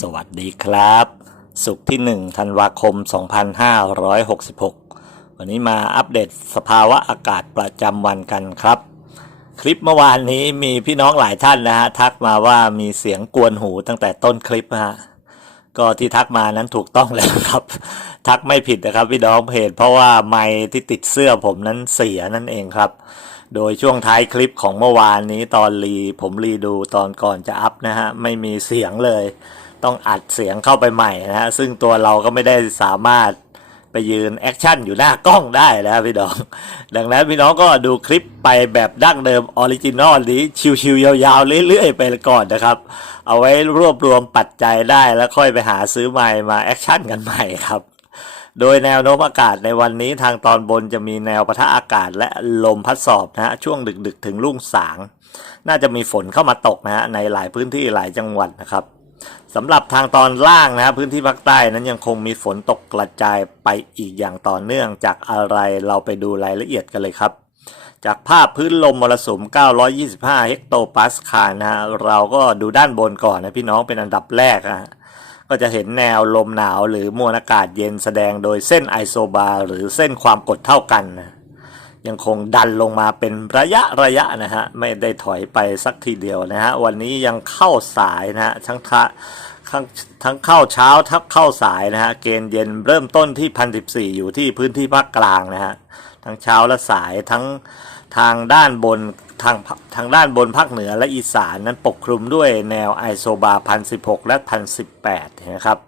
สวัสดีครับ สุขที่ 1 ธันวาคม 2566 วันนี้มาอัปเดตสภาวะอากาศประจำวันกันครับ คลิปเมื่อวานนี้มีพี่น้องหลายท่านนะฮะ ทักมาว่ามีเสียงกวนหูตั้งแต่ต้นคลิปนะฮะ ก็ที่ทักมานั้นถูกต้องแล้วครับ ทักไม่ผิดนะครับพี่น้องเพจเพราะว่าไม้ที่ติดเสื้อผมนั้นเสียนั่นเองครับ โดยช่วงท้ายคลิปของเมื่อวานนี้ตอนรีผมรีดูตอนก่อนจะอัพนะฮะ ไม่มีเสียงเลย ต้องอัดเสียงเข้าไปใหม่นะฮะ ซึ่งตัวเราก็ไม่ได้สามารถไปยืนแอคชั่นอยู่หน้ากล้องได้แล้วพี่น้อง ดังนั้นพี่น้องก็ดูคลิปไปแบบดั้งเดิมออริจินอลนี้ชิวๆยาวๆเรื่อยๆไปก่อนนะครับ เอาไว้รวบรวมปัจจัยได้แล้วค่อยไปหาซื้อใหม่มาแอคชั่นกันใหม่ครับ โดยแนวโน้มอากาศในวันนี้ทางตอนบนจะมีแนวปะทะอากาศและลมพัดสอบนะฮะช่วงดึกๆ ถึงรุ่งสาง น่าจะมีฝนเข้ามาตกนะฮะในหลายพื้นที่หลายจังหวัดนะครับสำหรับทางตอนล่างนะฮะพื้นที่ภาคใต้นั้นยังคงมีฝนตกกระจายไปอีกอย่างต่อเนื่องจากอะไรเราไปดูรายละเอียดกันเลยครับ จากภาพพื้นลมมรสุม 925 เฮกโตปาสคาลนะฮะเราก็ดูด้านบนก่อนนะพี่น้องเป็นอันดับแรกนะฮะ ก็จะเห็นแนวลมหนาวหรือมวลอากาศเย็นแสดงโดยเส้นไอโซบาร์หรือเส้นความกดเท่ากันนะยังคงดันลงมาเป็นระยะระยะนะฮะไม่ได้ถอยไปสักทีเดียวนะฮะวันนี้ยังเข้าสายนะฮะทั้งทะทั้งทั้งเข้าเช้าทั้งเข้าสายนะฮะเกณฑ์เย็นเริ่มต้นที่พันสิบสี่อยู่ที่พื้นที่ภาคกลางนะฮะทั้งเช้าและสายทั้ง ทางด้านบนทางทางด้านบนภาคเหนือและอีสานนั้นปกคลุมด้วยแนวไอโซบาพันสิบหกและพันสิบแปดนะครับ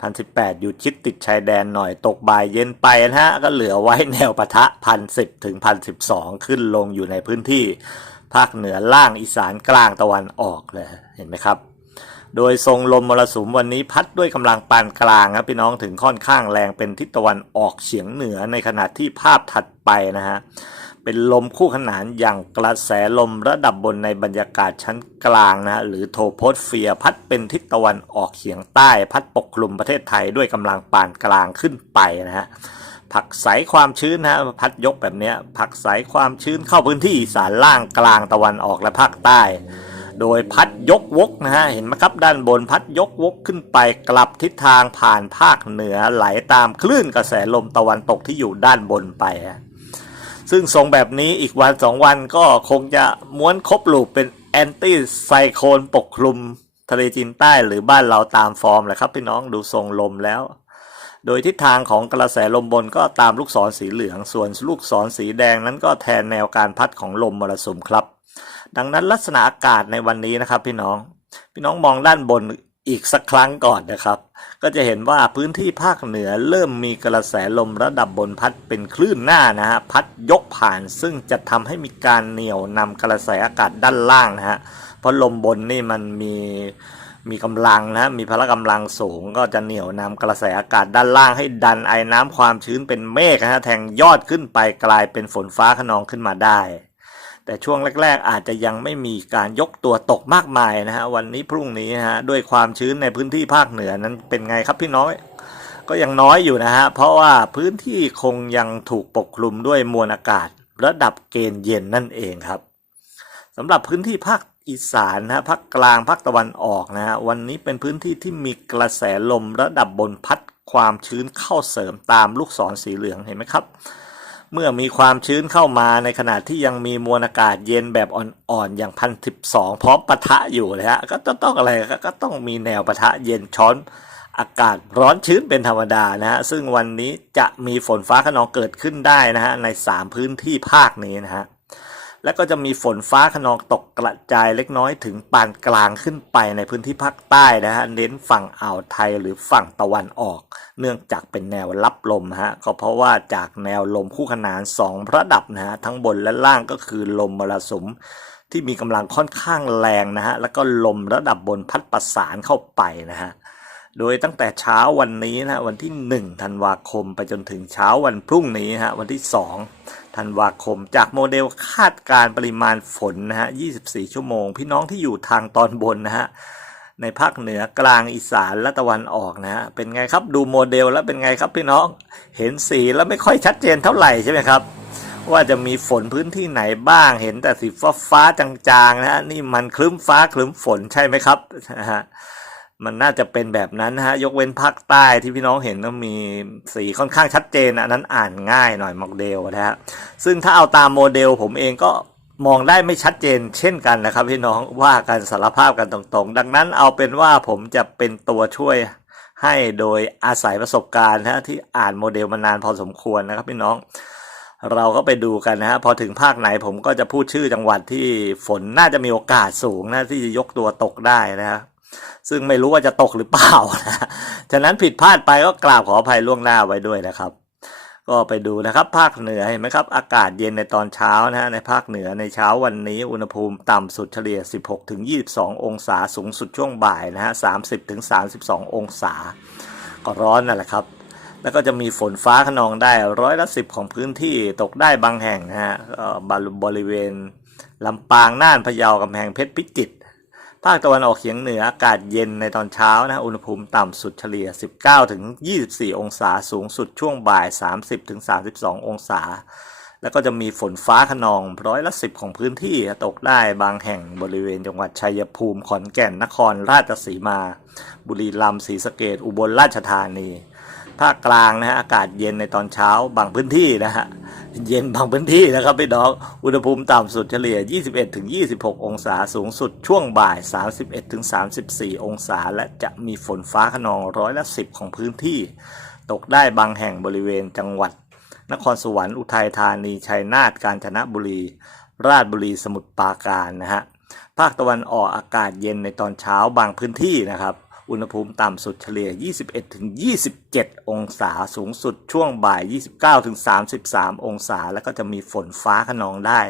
พันสิบแปดอยู่ชิดติดชายแดนหน่อยตกบ่ายเย็นไปนะฮะ ก็เหลือไว้แนวปะทะพันสิบถึงพันสิบสองขึ้นลงอยู่ในพื้นที่ ภาคเหนือล่างอีสานกลางตะวันออกเลยเห็นไหมครับ โดยทรงลมมรสุมวันนี้พัดด้วยกำลังปานกลางครับพี่น้องถึงค่อนข้างแรงเป็นทิศตะวันออกเฉียงเหนือในขณะที่ภาพถัดไปนะฮะ เป็นลมคู่ขนานอย่างกระแสลมระดับบนในบรรยากาศชั้นกลางนะฮะหรือโทโพสเฟียร์พัดเป็นทิศตะวันออกเฉียงใต้ พัดปกคลุมประเทศไทยด้วยกำลังปานกลางขึ้นไปนะฮะผลักไสความชื้นนะฮะพัดยกแบบนี้ผลักไสความชื้นเข้าพื้นที่สานล่างกลางตะวันออกและภาคใต้ โดยพัดยกวกนะฮะเห็นไหมครับด้านบนพัดยกวกขึ้นไปกลับทิศทางผ่านภาคเหนือไหลตามคลื่นกระแสลมตะวันตกที่อยู่ด้านบนไปฮะ ซึ่งทรงแบบนี้อีกวันสองวันก็คงจะม้วนครบลูปเป็นแอนตี้ไซโคลนปกคลุมทะเลจีนใต้หรือบ้านเราตามฟอร์มแหละครับพี่น้องดูทรงลมแล้ว โดยทิศทางของกระแสลมบนก็ตามลูกศรสีเหลือง ส่วนลูกศรสีแดงนั้นก็แทนแนวการพัดของลมมรสุมครับ ดังนั้นลักษณะอากาศในวันนี้นะครับพี่น้อง พี่น้องมองด้านบนอีกสักครั้งก่อนนะครับ ก็จะเห็นว่าพื้นที่ภาคเหนือเริ่มมีกระแสลมระดับบนพัดเป็นคลื่นหน้านะฮะพัดยกผ่านซึ่งจะทำให้มีการเหนี่ยวนำกระแสอากาศด้านล่างนะฮะเพราะลมบนนี่มันมีมีกำลังนะมีพละกำลังสูงก็จะเหนี่ยวนำกระแสอากาศด้านล่างให้ดันไอ้น้ำความชื้นเป็นเมฆนะฮะแทงยอดขึ้นไปกลายเป็นฝนฟ้าขนองขึ้นมาได้ แต่ช่วงแรก ๆ อาจจะยังไม่มีการยกตัวตกมากมายนะฮะวันนี้พรุ่งนี้นะฮะด้วยความชื้นในพื้นที่ภาคเหนือนั้นเป็นไงครับพี่น้อยก็ยังน้อยอยู่นะฮะเพราะว่าพื้นที่คงยังถูกปกคลุมด้วยมวลอากาศ ระดับเกณฑ์เย็นนั่นเองครับสำหรับพื้นที่ภาคอีสานนะฮะภาคกลางภาคตะวันออกนะฮะวันนี้เป็นพื้นที่ที่มีกระแสลมระดับบนพัดความชื้นเข้าเสริมตามลูกศรสีเหลืองเห็นไหมครับ เมื่อมีความชื้นเข้ามาในขณะที่ยังมีมวลอากาศเย็นแบบอ่อนๆอย่างพันสิบสองพร้อมปะทะอยู่นะฮะก็ต้องอะไรก็ต้องมีแนวปะทะเย็นช้อนอากาศร้อนชื้นเป็นธรรมดานะฮะซึ่งวันนี้จะมีฝนฟ้าขนองเกิดขึ้นได้นะฮะใน 3 พื้นที่ภาคนี้นะฮะ แล้วก็จะมีฝนฟ้าขนองตกกระจายเล็กน้อยถึงปานกลางขึ้นไปในพื้นที่ภาคใต้นะฮะเน้นฝั่งอ่าวไทยหรือฝั่งตะวันออก เนื่องจากเป็นแนวรับลมฮะก็เพราะว่าจากแนวลมคู่ขนาน 2 ระดับนะฮะทั้งบนและล่างก็คือลมมรสุมที่มีกำลังค่อนข้างแรงนะฮะแล้วก็ลมระดับบนพัดประสานเข้าไปนะฮะ โดยตั้งแต่เช้าวันนี้นะวันที่ 1 ธันวาคม ไปจนถึงเช้าวันพรุ่งนี้ฮะวันที่ 2 ธันวาคม จากโมเดลคาดการปริมาณฝนนะฮะ 24 ชั่วโมง พี่น้องที่อยู่ทางตอนบนนะฮะในภาคเหนือกลางอีสานและตะวันออกนะฮะเป็นไงครับดูโมเดลแล้วเป็นไงครับพี่น้องเห็นสีแล้วไม่ค่อยชัดเจนเท่าไหร่ใช่ไหมครับ ว่าจะมีฝนพื้นที่ไหนบ้างเห็นแต่สีฟ้าฟ้าจางๆนะฮะนี่มันคลึ้มฟ้าคลึ้มฝนใช่ไหมครับนะฮะ มันน่าจะเป็นแบบนั้นนะฮะ ยกเว้นภาคใต้ที่พี่น้องเห็นก็มีสีค่อนข้างชัดเจนอันนั้นอ่านง่ายหน่อยโมเดลนะฮะ ซึ่งถ้าเอาตามโมเดลผมเองก็มองได้ไม่ชัดเจนเช่นกันนะครับพี่น้องว่ากันสารภาพกันตรงๆ ดังนั้นเอาเป็นว่าผมจะเป็นตัวช่วยให้โดยอาศัยประสบการณ์นะฮะที่อ่านโมเดลมานานพอสมควรนะครับพี่น้อง เราก็ไปดูกันนะฮะพอถึงภาคไหนผมก็จะพูดชื่อจังหวัดที่ฝนน่าจะมีโอกาสสูงนะที่จะยกตัวตกได้นะฮะ ซึ่งไม่รู้ว่าจะตกหรือเปล่านะฉะนั้นผิดพลาดไปก็กราบขออภัยล่วงหน้าไว้ด้วยนะครับ ก็ไปดูนะครับ ภาคเหนือเห็นไหมครับ อากาศเย็นในตอนเช้านะฮะในภาคเหนือในเช้าวันนี้อุณหภูมิต่ำสุดเฉลี่ย 16-22 องศาสูงสุดช่วงบ่ายนะฮะ30-32 องศา ก็ร้อนนั่นแหละครับแล้วก็จะมีฝนฟ้าขนองได้ร้อยละสิบของพื้นที่ตกได้บางแห่งนะฮะบริเวณลำปางน่านพะเยากำแพงเพชรพิจิตร ภาคตะวันออกเฉียงเหนืออากาศเย็นในตอนเช้านะอุณหภูมิต่ำสุดเฉลี่ย 19-24 องศาสูงสุดช่วงบ่าย 30-32 องศา แล้วก็จะมีฝนฟ้าขนองร้อยละสิบของพื้นที่ตกได้บางแห่งบริเวณจังหวัดชัยภูมิขอนแก่นนครราชสีมา บุรีรัมย์ศรีสะเกดอุบลราชธานี ภาคกลางนะฮะอากาศเย็นในตอนเช้าบางพื้นที่นะฮะเย็นบางพื้นที่นะครับพี่น้องอุณหภูมิต่ำสุดเฉลี่ย 21-26 องศาสูงสุดช่วงบ่าย 31-34 องศา และจะมีฝนฟ้าขนองร้อยละ 10 ของพื้นที่ ตกได้บางแห่งบริเวณจังหวัด นครสวรรค์อุทัยธานีชัยนาทกาญจนบุรี ราชบุรีสมุทรปราการนะฮะภาคตะวันออกอากาศเย็นในตอนเช้าบางพื้นที่นะครับ อุณหภูมิต่ำสุดเฉลี่ย 21-27 องศา สูงสุดช่วงบ่าย 29-33 องศา แล้วก็จะมีฝนฟ้าขนองได้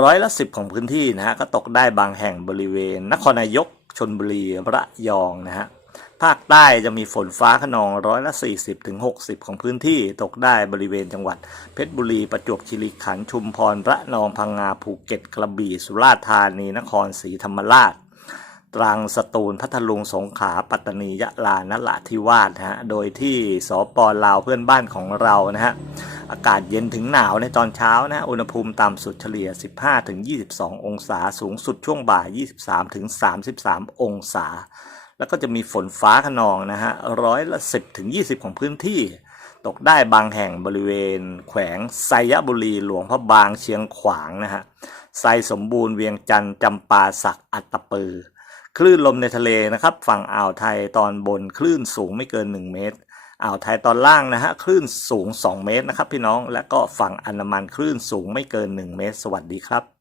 ร้อยละสิบของพื้นที่นะฮะ ก็ตกได้บางแห่งบริเวณ นครนายก ชนบุรี ระยองนะฮะ ภาคใต้จะมีฝนฟ้าขนองร้อยละ 40ถึง60 ของพื้นที่ ตกได้บริเวณจังหวัด เพชรบุรี ประจวบคีรีขันธ์ ชุมพร ระนอง พังงา ภูเก็ต กระบี่ สุราษฎร์ธานี นครศรีธรรมราช ตรังสตูลพัทลุงสงขลาปัตตานียะลานราธิวาสฮะโดยที่สปลาวเพื่อนบ้านของเรานะฮะอากาศเย็นถึงหนาวในตอนเช้านะอุณหภูมิต่ำสุดเฉลี่ย 15ถึง22 องศาสูงสุดช่วงบ่าย 23ถึง33 องศา แล้วก็จะมีฝนฟ้าขนองนะฮะร้อยละ 10ถึง20 ของพื้นที่ตกได้บางแห่งบริเวณแขวงไซยบุรีหลวงพระบางเชียงขวางนะฮะไซสมบูรณ์เวียงจันทร์จำปาสักอัตตปือ คลื่นลมในทะเลนะครับ ฝั่งอ่าวไทยตอนบนคลื่นสูงไม่เกิน 1 เมตร อ่าวไทยตอนล่างนะฮะคลื่นสูง 2 เมตรนะครับ พี่น้องและก็ฝั่งอันดามันคลื่นสูงไม่เกิน 1 เมตร สวัสดีครับ